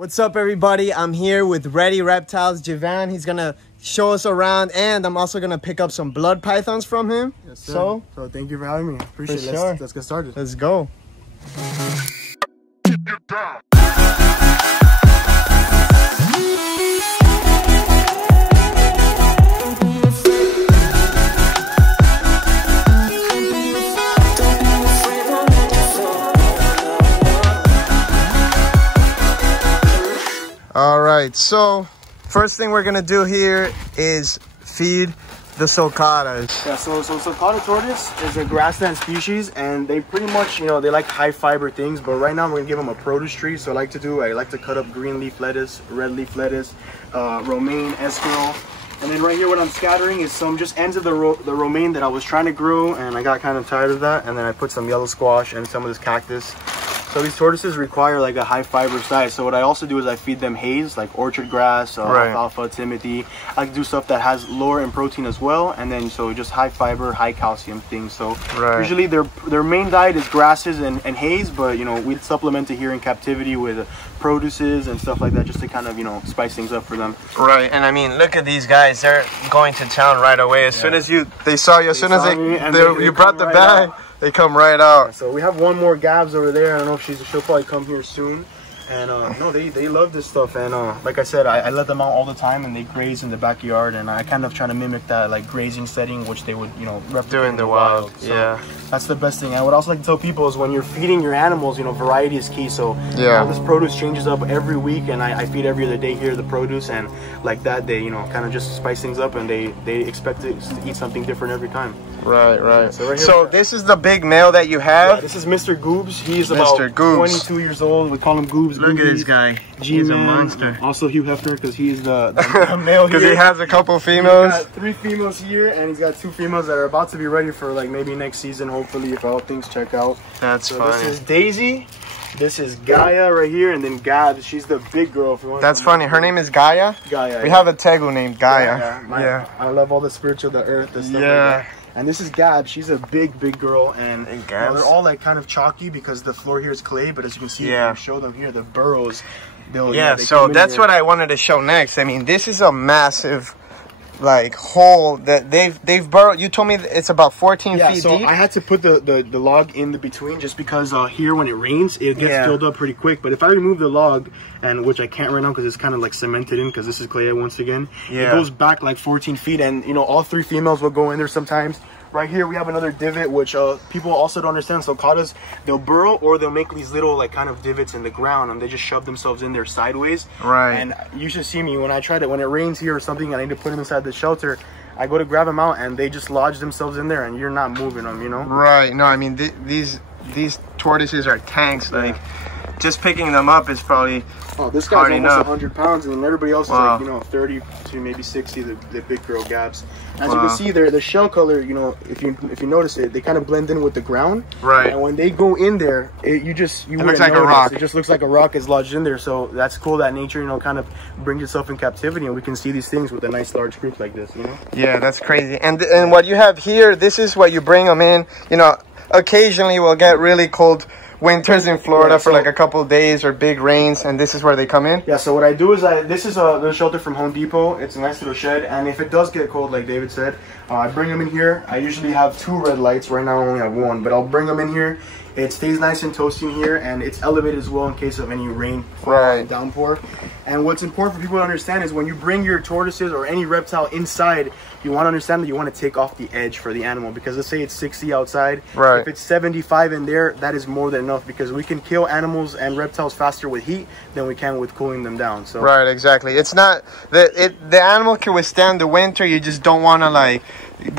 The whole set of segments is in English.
What's up, everybody? I'm here with Ready Reptiles, Jivan. He's gonna show us around, and I'm also gonna pick up some blood pythons from him. Yes, sir. So thank you for having me. Appreciate it. Sure. Let's get started. Let's go. All right, so first thing we're gonna do here is feed the sulcatas. Yeah, so Sulcata Tortoise is a grassland species, and they pretty much, they like high fiber things. But right now we're gonna give them a produce tree. So I like to cut up green leaf lettuce, red leaf lettuce, romaine, escarole, and then right here what I'm scattering is some just ends of the romaine that I was trying to grow, and I got kind of tired of that. And then I put some yellow squash and some of this cactus. So these tortoises require like a high fiber diet. So what I also do is I feed them hays, like orchard grass, alfalfa, timothy. I like to do stuff that has lower in protein as well, and then so just high fiber, high calcium things. So usually their main diet is grasses and hays, but we supplement it here in captivity with produces and stuff like that, just to kind of spice things up for them. Right, and I mean, look at these guys. They're going to town right away. As soon as they saw you, as soon as you brought the bag. They come right out. Yeah, so we have one more Gabs over there. I don't know if she'll probably come here soon. And no, they love this stuff. And like I said, I let them out all the time, and they graze in the backyard. And I kind of try to mimic that like grazing setting, which they would replicate in the wild. So yeah, that's the best thing. I would also like to tell people is when you're feeding your animals, variety is key. So this produce changes up every week, and I feed every other day here the produce, and like that they kind of just spice things up, and they expect to eat something different every time. Right. So this is the big male that you have? Yeah, this is Mr. Goobs. He's about 22 years old. We call him Goobs. Look at this guy. He's a monster. Also Hugh Hefner, because he's the male here. Because he has a couple females. He's got 3 females here, and he's got 2 females that are about to be ready for like maybe next season, hopefully, if all things check out. That's funny. This is Daisy. This is Gaia right here, and then Gab. She's the big girl. If you want. That's funny. Her name is Gaia? Gaia. We have a Tegu named Gaia. Yeah. I love all the spiritual, the earth, and stuff like that. And this is Gab. She's a big girl, and they're all like kind of chalky because the floor here is clay. But as you can see, if you show them here, the burrows. So that's what I wanted to show next. I mean, this is a massive like hole that they've burrowed. You told me it's about 14 feet deep. I had to put the log in the between just because here when it rains it gets filled up pretty quick. But if I remove the log, and which I can't right now because it's kind of like cemented in because this is clay once again, it goes back like 14 feet, and all 3 females will go in there sometimes. Right here we have another divot, which people also don't understand. Sulcatas, they'll burrow or they'll make these little like kind of divots in the ground, and they just shove themselves in there sideways. Right. And you should see me when I try to, when it rains here or something, and I need to put them inside the shelter, I go to grab them out and they just lodge themselves in there, and you're not moving them, Right. No, I mean these tortoises are tanks. Like just picking them up is probably this guy's almost 100 pounds, and then everybody else is like 30 to maybe 60. The big girl Gabs. As you can see, the shell color, if you notice it, they kind of blend in with the ground. Right. And when they go in there, it looks like a rock. It just looks like a rock is lodged in there. So that's cool that nature, kind of brings itself in captivity, and we can see these things with a nice large group like this. Yeah, that's crazy. And what you have here, this is what you bring them in. Occasionally we'll get really cold winters in Florida for like a couple of days, or big rains, and this is where they come in. Yeah, so what I do is this is a little shelter from Home Depot. It's a nice little shed, and if it does get cold, like David said, I bring them in here. I usually have 2 red lights. Right now I only have 1, but I'll bring them in here. It stays nice and toasty in here, and it's elevated as well in case of any rain and downpour. And what's important for people to understand is when you bring your tortoises or any reptile inside, you want to understand that you want to take off the edge for the animal, because let's say it's 60 outside. If it's 75 in there, that is more than enough, because we can kill animals and reptiles faster with heat than we can with cooling them down. So exactly. It's not the animal can withstand the winter. You just don't want to like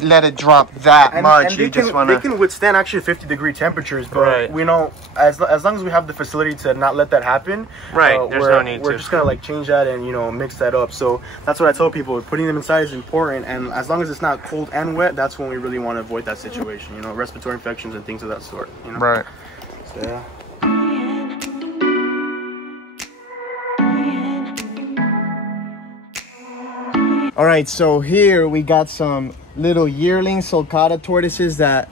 let it drop that much. And they can withstand actually 50-degree temperatures, but we know as long as we have the facility to not let that happen, there's no need we're just gonna like change that and mix that up. So that's what I tell people. Putting them inside is important, and as long as it's not cold and wet, that's when we really want to avoid that situation. Respiratory infections and things of that sort. Right. So, yeah. All right, so here we got some little yearling Sulcata tortoises that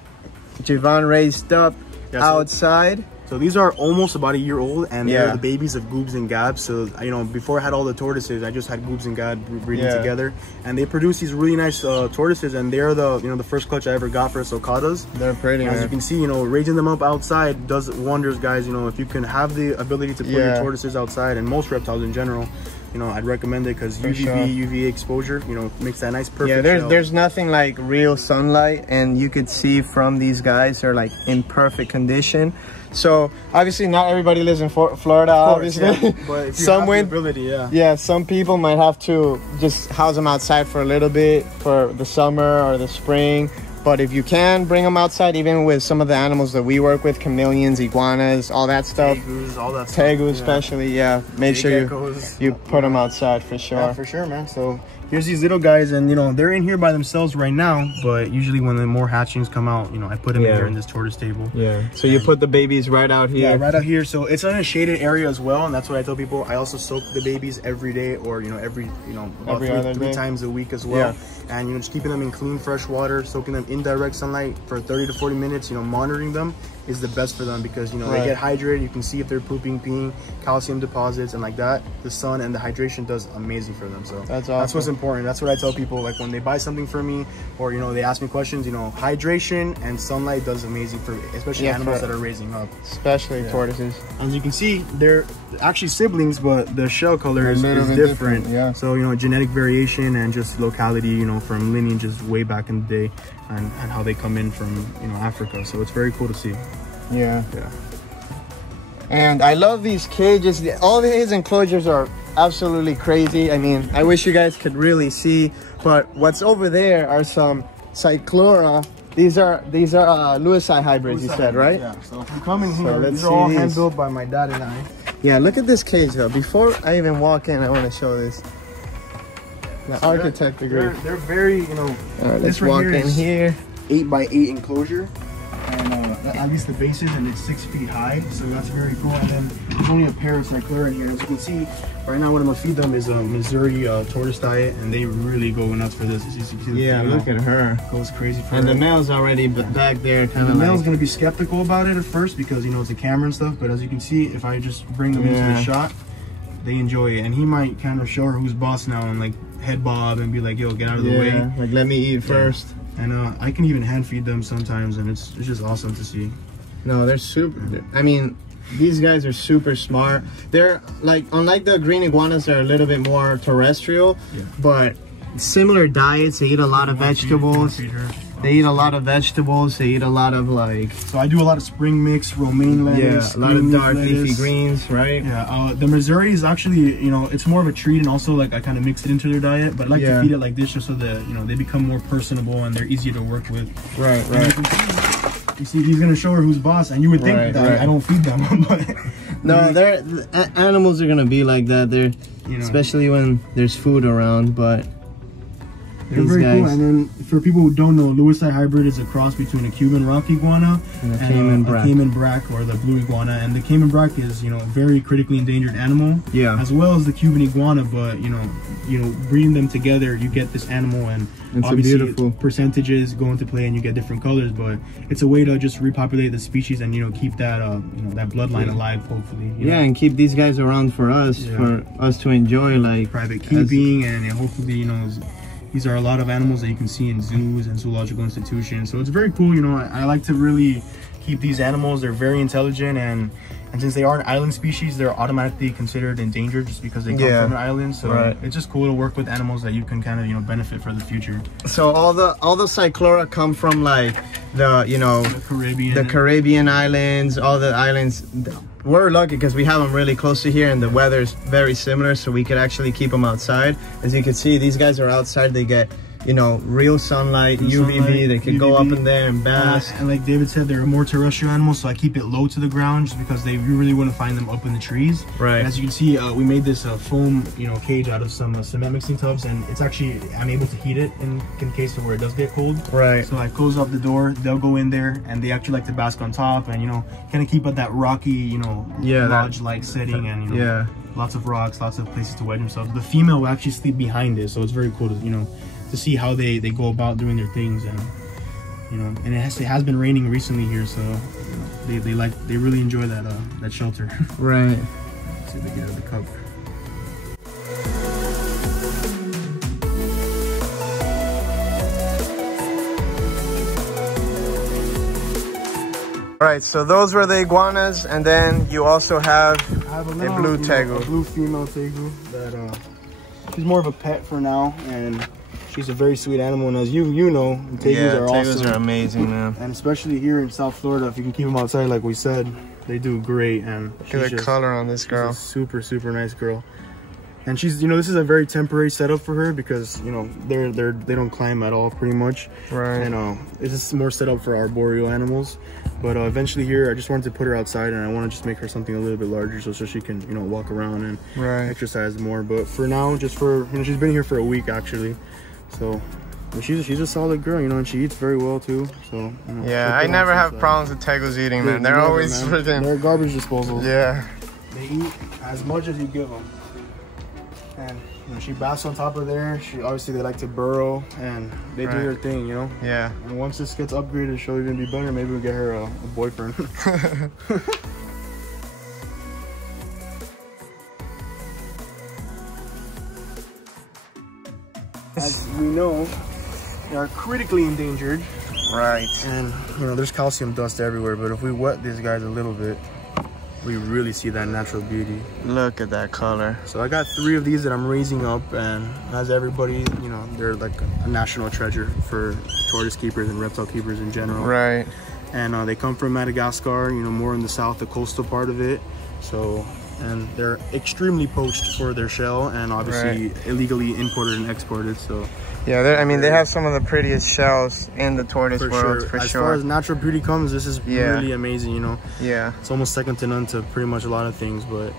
Jivan raised up outside. So these are almost about a year old, and they're the babies of Goobs and Gabs. So you know, before I had all the tortoises, I just had Goobs and Gabs breeding together, and they produce these really nice tortoises, and they're the the first clutch I ever got for Sulcatas. They're pretty. As you can see, raising them up outside does wonders, guys. If you can have the ability to put your tortoises outside, and most reptiles in general, I'd recommend it, because UVA exposure, makes that nice perfect. Yeah, there's nothing like real sunlight, and you could see from these guys they're like in perfect condition. So obviously not everybody lives in Florida, obviously. Yeah. But if you have the ability, some people might have to just house them outside for a little bit for the summer or the spring. But if you can bring them outside, even with some of the animals that we work with, chameleons, iguanas, all that stuff. Tegus, all that stuff. Tegus especially, make sure you put them outside for sure. Yeah, for sure, man. So here's these little guys, and they're in here by themselves right now, but usually when the more hatchlings come out, I put them in here in this tortoise table. So you put the babies right out here. Yeah, right out here. So it's in a shaded area as well, and that's what I tell people. I also soak the babies every day, or every about three times a week as well. And just keeping them in clean fresh water, soaking them in direct sunlight for 30 to 40 minutes, monitoring them is the best for them, because they get hydrated. You can see if they're pooping, peeing, calcium deposits, and like that. The sun and the hydration does amazing for them. So that's what's important. That's what I tell people, like when they buy something for me, or they ask me questions, hydration and sunlight does amazing for especially animals that are raising up, especially tortoises. As you can see, they're actually siblings, but the shell color is different. So genetic variation and just locality, from lineages way back in the day, and how they come in from Africa. So it's very cool to see. And I love these cages. All these enclosures are absolutely crazy. I mean, I wish you guys could really see, but what's over there are some Cyclura. These are Lewisii hybrids, you said, right? Yeah. So if you come in here, these are all hand built by my dad and I. Yeah, look at this cage though. Before I even walk in, I want to show this. The architect agreed. They're very, let's walk in here. 8x8 enclosure, and at least the bases, and it's 6 feet high, so that's very cool. And then there's only a pair of Cyclura in here. As you can see, right now what I'm gonna feed them is a Missouri tortoise diet, and they really go nuts for this. As you see, look at her, goes crazy for her. And the male's already back there, kind of. The male's gonna be skeptical about it at first, because it's a camera and stuff. But as you can see, if I just bring them into the shot, they enjoy it, and he might kind of show her who's boss now, and like head bob and be like, yo, get out of the way, like let me eat first. And I can even hand feed them sometimes, and it's just awesome to see. No, they're super. I mean, these guys are super smart. They're like, unlike the green iguanas, they're a little bit more terrestrial, but similar diets. They eat a lot of vegetables. They eat a lot of vegetables. They eat a lot of like. So I do a lot of spring mix, romaine lettuce. A lot of dark leafy greens, right? Yeah. The Missouri is actually, it's more of a treat, and also like I kind of mix it into their diet. But I like to feed it like this, just so that they become more personable and they're easier to work with. Right. You see, he's gonna show her who's boss, and you would think that I don't feed them, but no, animals are gonna be like that. They're especially when there's food around, but. They're very cool. And then for people who don't know, Lewisii hybrid is a cross between a Cuban rock iguana and a Cayman brack, or the blue iguana. And the Cayman brack is, a very critically endangered animal, as well as the Cuban iguana. But breeding them together, you get this animal, and it's obviously beautiful. Percentages go into play, and you get different colors. But it's a way to just repopulate the species, and keep that that bloodline alive, hopefully. And keep these guys around for us to enjoy, like private keeping, and hopefully these are a lot of animals that you can see in zoos and zoological institutions. So it's very cool. I like to really keep these animals. They're very intelligent, and since they are an island species, they're automatically considered endangered just because they come from an island. So it's just cool to work with animals that you can kind of benefit for the future. So all the Cyclura come from like the Caribbean islands, all the islands. We're lucky because we have them really close to here, and the weather's very similar, so we could actually keep them outside. As you can see, these guys are outside. They get real sunlight, UVB. They can go up in there and bask. And like David said, they're more terrestrial animals, so I keep it low to the ground, just because you really want to find them up in the trees. Right. And as you can see, we made this foam cage out of some cement mixing tubs, and it's actually, I'm able to heat it in case of where it does get cold. Right. So I close up the door, they'll go in there, and they actually like to bask on top, and kind of keep at that rocky lodge-like setting, and lots of rocks, lots of places to wedge themselves. The female will actually sleep behind it, so it's very cool to see how they go about doing their things. And and it has been raining recently here, so they really enjoy that shelter. Right. See if they get out of the cup. All right, so those were the iguanas, and then you also have a blue tegu. A blue female tegu that she's more of a pet for now, and she's a very sweet animal. And as you know, tegus are awesome. Tegus are amazing, man. And especially here in South Florida, if you can keep them outside, like we said, they do great. And look at the color on this girl. Super, super nice girl. And she's, this is a very temporary setup for her because, they don't climb at all, pretty much. Right. And it's just more set up for arboreal animals. But eventually here, I just wanted to put her outside, and I want to just make her something a little bit larger so she can, walk around and exercise more. But for now, just for, she's been here for a week actually. So but she's a solid girl, and she eats very well too. So yeah, I never have problems with tegus eating, man. They're always freaking. They're garbage disposal. Yeah. They eat as much as you give them. And she basks on top of there. Obviously they like to burrow, and they do their thing, Yeah. And once this gets upgraded, she'll even be better. Maybe we'll get her a boyfriend. As we know, they are critically endangered. Right. And there's calcium dust everywhere, but if we wet these guys a little bit, we really see that natural beauty. Look at that color. So I got 3 of these that I'm raising up, and as everybody, they're like a national treasure for tortoise keepers and reptile keepers in general. Right. And they come from Madagascar, more in the south, the coastal part of it. So, and they're extremely poached for their shell, and obviously illegally imported and exported. So yeah, they have some of the prettiest shells in the tortoise world, for sure. As far as natural beauty comes, this is really amazing, Yeah. It's almost second to none to pretty much a lot of things, but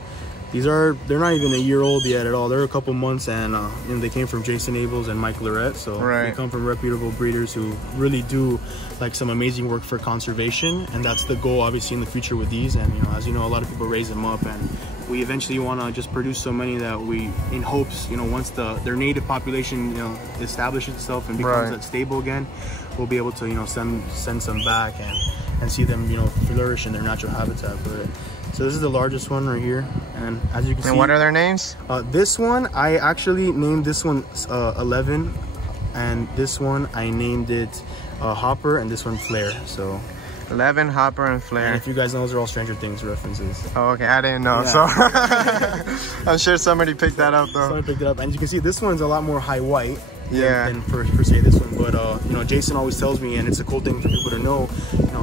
they're not even a year old yet at all. They're a couple months, and they came from Jason Abels and Mike Lorette, so they come from reputable breeders who really do like some amazing work for conservation, and that's the goal obviously in the future with these. And as a lot of people raise them up, and we eventually want to just produce so many that we, in hopes, once their native population establishes itself and becomes stable again, we'll be able to send some back and see them flourish in their natural habitat. But so this is the largest one right here, and as you can see. And what are their names? This one, I actually named this one 11, and this one I named it Hopper, and this one Flare. So 11, Hopper, and Flare. And if you guys know, those are all Stranger Things references. Oh, okay, I didn't know, so I'm sure somebody picked that up though. Somebody picked it up, and as you can see, this one's a lot more high white. Than per se this one. But Jason always tells me, and it's a cool thing for people to know,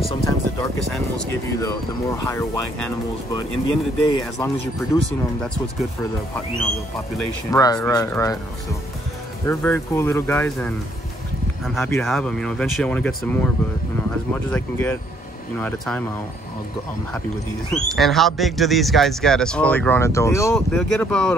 sometimes the darkest animals give you the more higher white animals, but in the end of the day, as long as you're producing them, that's what's good for the the population. Right. So they're very cool little guys, and I'm happy to have them. Eventually I want to get some more, but as much as I can get at a time, I'm happy with these. And how big do these guys get as fully grown adults? They'll get about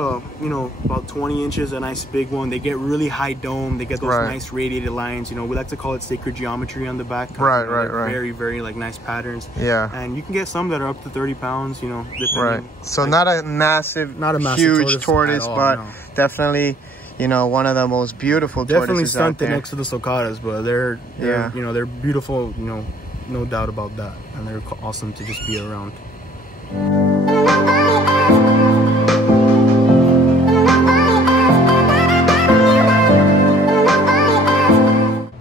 about 20 inches, a nice big one. They get really high dome. They get those nice radiated lines. We like to call it sacred geometry on the back. Right. Very, very like nice patterns. Yeah. And you can get some that are up to 30 pounds. Depending. So not a massive, huge tortoise, all, but definitely. One of the most beautiful tortoises out there. Definitely stunted next to the sulcatas, but they're they're beautiful, no doubt about that, and they're awesome to just be around.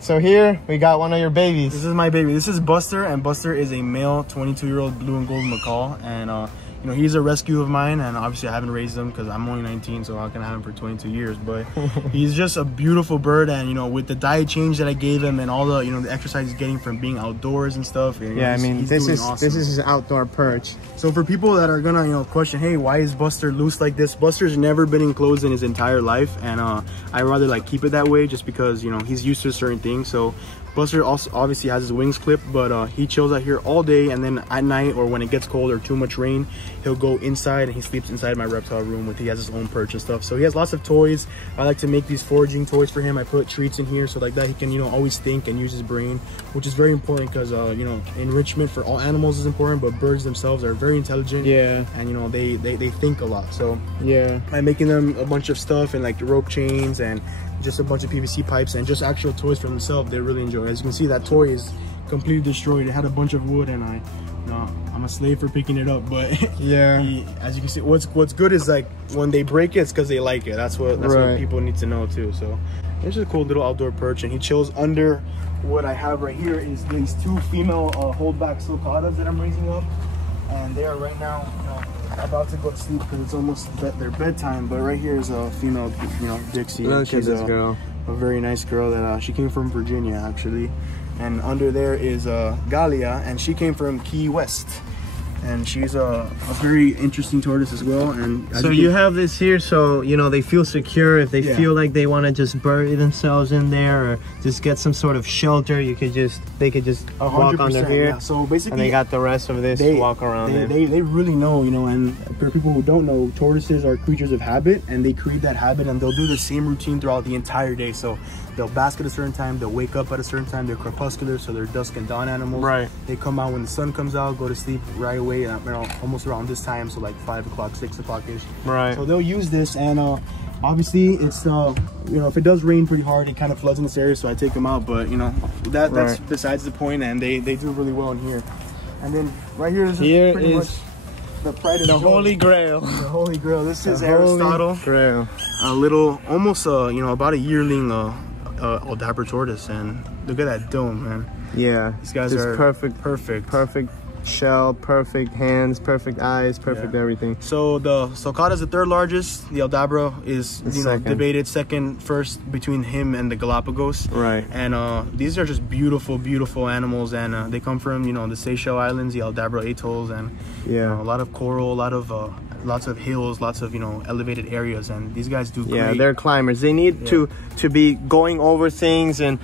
So here we got one of your babies. This is my baby. This is Buster, and Buster is a male 22-year-old blue and golden macaw, and he's a rescue of mine, and obviously I haven't raised him because I'm only 19, so how can I have him for 22 years? But he's just a beautiful bird, and with the diet change that I gave him and all the the exercise he's getting from being outdoors and stuff. This is his outdoor perch. So for people that are gonna question, hey, why is Buster loose like this? Buster's never been enclosed in his entire life, and I rather keep it that way just because he's used to certain things. So Buster also obviously has his wings clipped, but he chills out here all day, and then at night or when it gets cold or too much rain, he'll go inside and he sleeps inside my reptile room he has his own perch and stuff. So he has lots of toys. I like to make these foraging toys for him. I put treats in here so like that he can always think and use his brain, which is very important because enrichment for all animals is important, but birds themselves are very intelligent. Yeah. And they think a lot. So yeah, by making them a bunch of stuff and like the rope chains and just a bunch of PVC pipes and just actual toys for themselves, they really enjoy it. As you can see, that toy is completely destroyed. It had a bunch of wood, and I No, I'm a slave for picking it up, but yeah, as you can see, what's good is like when they break it, it's because they like it. That's what people need to know too. So it's just a cool little outdoor perch, and he chills under what I have right here is these two female holdback sulcatas that I'm raising up, and they are right now about to go to sleep because it's almost their bedtime. But right here is a female, Dixie. Look at this girl. A very nice girl that she came from Virginia actually, and under there is Galia, and she came from Key West, and she's a very interesting tortoise as well. And so you have this here, so they feel secure. If they feel like they want to just bury themselves in there or just get some sort of shelter, they could just walk under here. Yeah. So basically, and they got the rest of this to walk around in. They really know, and for people who don't know, tortoises are creatures of habit, and they create that habit, and they'll do the same routine throughout the entire day. So they'll bask at a certain time, they'll wake up at a certain time. They're crepuscular, so they're dusk and dawn animals. Right. They come out when the sun comes out, go to sleep right away, almost around this time, so like 5 o'clock, 6 o'clock ish. Right. So they'll use this, and obviously it's if it does rain pretty hard, it kind of floods in this area, so I take them out. But that's besides the point, and they do really well in here. And then right here is pretty much the pride of the Holy Grail. The Holy Grail. This is Aristotle. Grail. A little, almost about a yearling Aldabra tortoise, and look at that dome, man. Yeah, these guys are perfect shell, perfect hands, perfect eyes, perfect everything. So the Sulcata is the third largest. The Aldabra is debated first between him and the Galapagos. Right. And these are just beautiful animals, and they come from the Seychelles Islands, the Aldabra atolls, and a lot of coral, lots of hills, lots of elevated areas, and these guys do great. Yeah, they're climbers. They need to be going over things and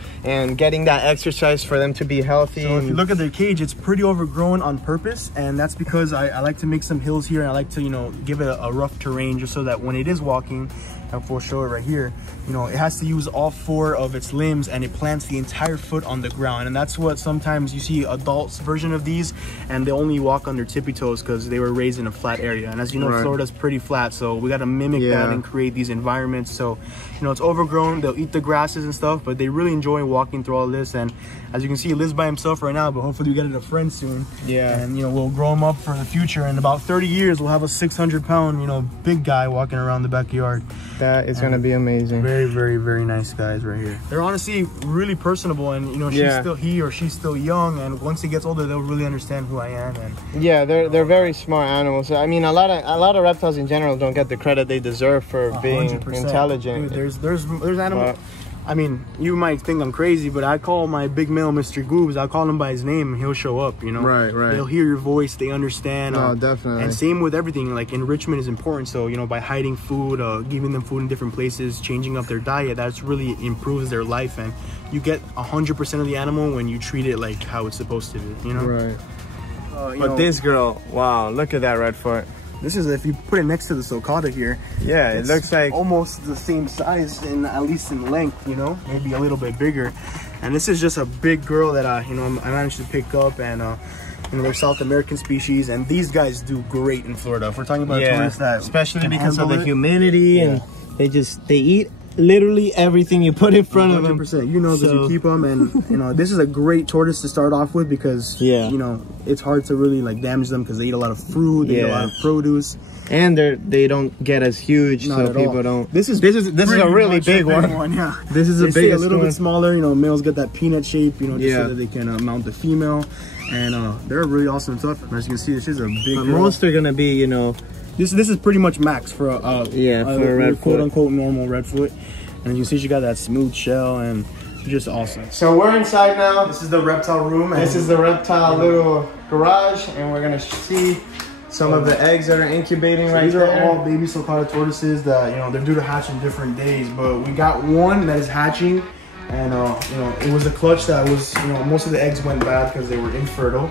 getting that exercise for them to be healthy. So if you look at their cage, it's pretty overgrown on purpose, and that's because I like to make some hills here, and I like to give it a rough terrain just so that when it is walking, and we'll show it right here, it has to use all 4 of its limbs, and it plants the entire foot on the ground. And that's what sometimes you see adults version of these, and they only walk on their tippy toes because they were raised in a flat area. And as you know, Florida's pretty flat, so we got to mimic that and create these environments. So it's overgrown, they'll eat the grasses and stuff, but they really enjoy walking through all this. And as you can see, he lives by himself right now, but hopefully we get it a friend soon. Yeah. And we'll grow him up for the future. In about 30 years, we'll have a 600-pound big guy walking around the backyard. That is gonna be amazing. Very nice guys right here. They're honestly really personable, and he or she's still young, and once he gets older, they'll really understand who I am. And yeah, they're very smart animals. I mean, a lot of reptiles in general don't get the credit they deserve for being 100%. Intelligent. Dude, there's animals. I mean, you might think I'm crazy, but I call my big male Mr. Goobs. I'll call him by his name, and he'll show up, Right. They'll hear your voice, they understand. No, definitely. And same with everything, like enrichment is important. So, by hiding food, giving them food in different places, changing up their diet, that's really improves their life. And you get 100% of the animal when you treat it like how it's supposed to be, Right. But this girl, wow, look at that red foot. This is, if you put it next to the Sulcata here, it looks like almost the same size, at least in length, maybe a little bit bigger. And this is just a big girl that I managed to pick up, and they're South American species, and these guys do great in Florida. If we're talking about tourists that especially because of the humidity, and they eat literally everything you put in front of them. 100%. Because you keep them, and this is a great tortoise to start off with because it's hard to really damage them because they eat a lot of fruit, they eat a lot of produce, and they don't get as huge, so people don't. This is a really big one. Yeah, this is a little bit smaller. Males get that peanut shape, just so that they can mount the female, and they're really awesome stuff. As you can see, this is a big. But most are gonna be This is pretty much max for a red quote unquote normal redfoot, and as you can see, she got that smooth shell, and just awesome. So we're inside now. This is the reptile room. And this is the reptile little garage, and we're gonna see some of the eggs that are incubating right there. These are all baby Sulcata tortoises that they're due to hatch in different days, but we got one that is hatching, and it was a clutch that was most of the eggs went bad because they were infertile.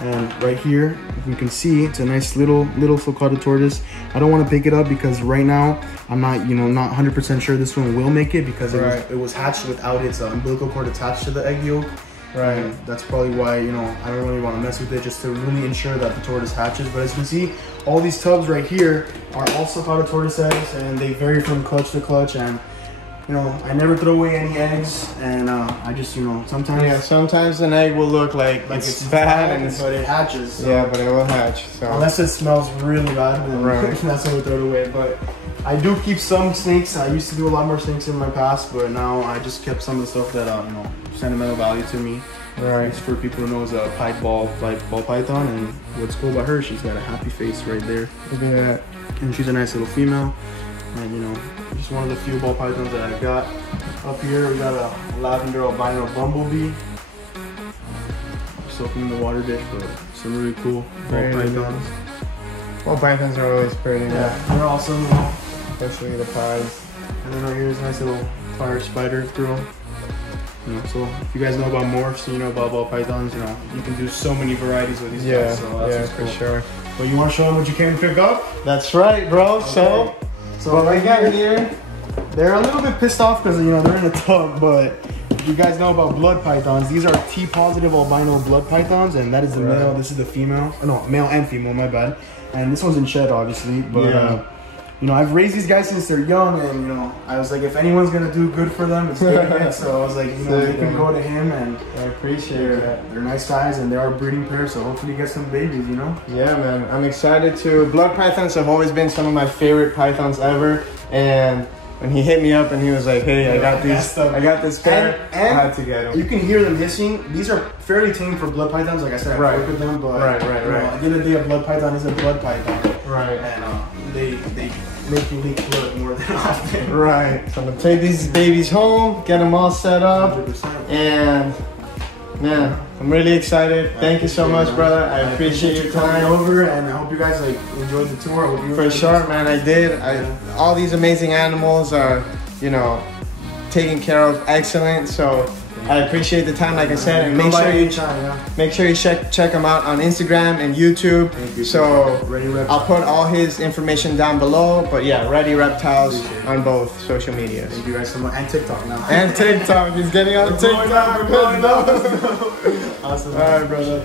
And right here, if you can see, it's a nice little Sulcata tortoise. I don't want to pick it up because right now I'm not not 100% sure this one will make it because it was hatched without its umbilical cord attached to the egg yolk. Right. And that's probably why I don't really want to mess with it, just to really ensure that the tortoise hatches. But as you can see, all these tubs right here are all Sulcata tortoise eggs, and they vary from clutch to clutch. And you know, I never throw away any eggs, and I just, you know, sometimes. Yeah, sometimes an egg will look like it's bad, but it hatches. So. Yeah, but it will hatch. So. Unless it smells really bad, then that's when we throw it away. But I do keep some snakes. I used to do a lot more snakes in my past, but now I just kept some of the stuff that you know, sentimental value to me. Right. It's for people who knows a pipe ball python, and what's cool about her, she's got a happy face right there. Look at that. And she's a nice little female, and you know, just one of the few ball pythons that I got. Up here we got a lavender albino bumblebee. Soaking in the water dish, but some really cool ball pythons. Ball pythons are always pretty. Yeah, they're awesome, especially the pies. And then right here's a nice little fire spider girl. You know, so if you guys know about morphs, you know about ball pythons, you know, you can do so many varieties with these guys. So that's for cool. sure. But you want to show them what you came to pick up? That's right, bro. Okay. So what I got here, they're a little bit pissed off because, you know, they're in a tub, but if you guys know about blood pythons, these are T-positive albino blood pythons, and that is the male, this is the female. Oh, no, male and female, my bad. And this one's in shed, obviously, but you know, I've raised these guys since they're young, and you know, I was like, if anyone's gonna do good for them, it's David. So I was like, you know, they can go to him, and I appreciate that. They're nice guys, and they are breeding pairs, so hopefully you get some babies, you know. Yeah, man, I'm excited to. Blood pythons have always been some of my favorite pythons ever, and when he hit me up and he was like, hey, I got these, I got this pair, I had to get them. You can hear them hissing. These are fairly tame for blood pythons. Like I said, I work with them, but right. At the end of the day, a blood python is a blood python. Right. And they make you leak blood more than often. Right. So I'm gonna take these babies home, get them all set up, 100%. And man, I'm really excited. Thank you so much, brother. I appreciate your time. Over, and I hope you guys like enjoyed the tour. I hope you For sure, man. I did. All these amazing animals are, you know, taken care of excellent. So I appreciate the time, like I said, and make sure you check them out on Instagram and YouTube. So I'll put all his information down below. But yeah, Ready Reptiles on both social medias. Thank you guys so much, and TikTok now. And TikTok, he's getting on TikTok. Awesome. All right, brother.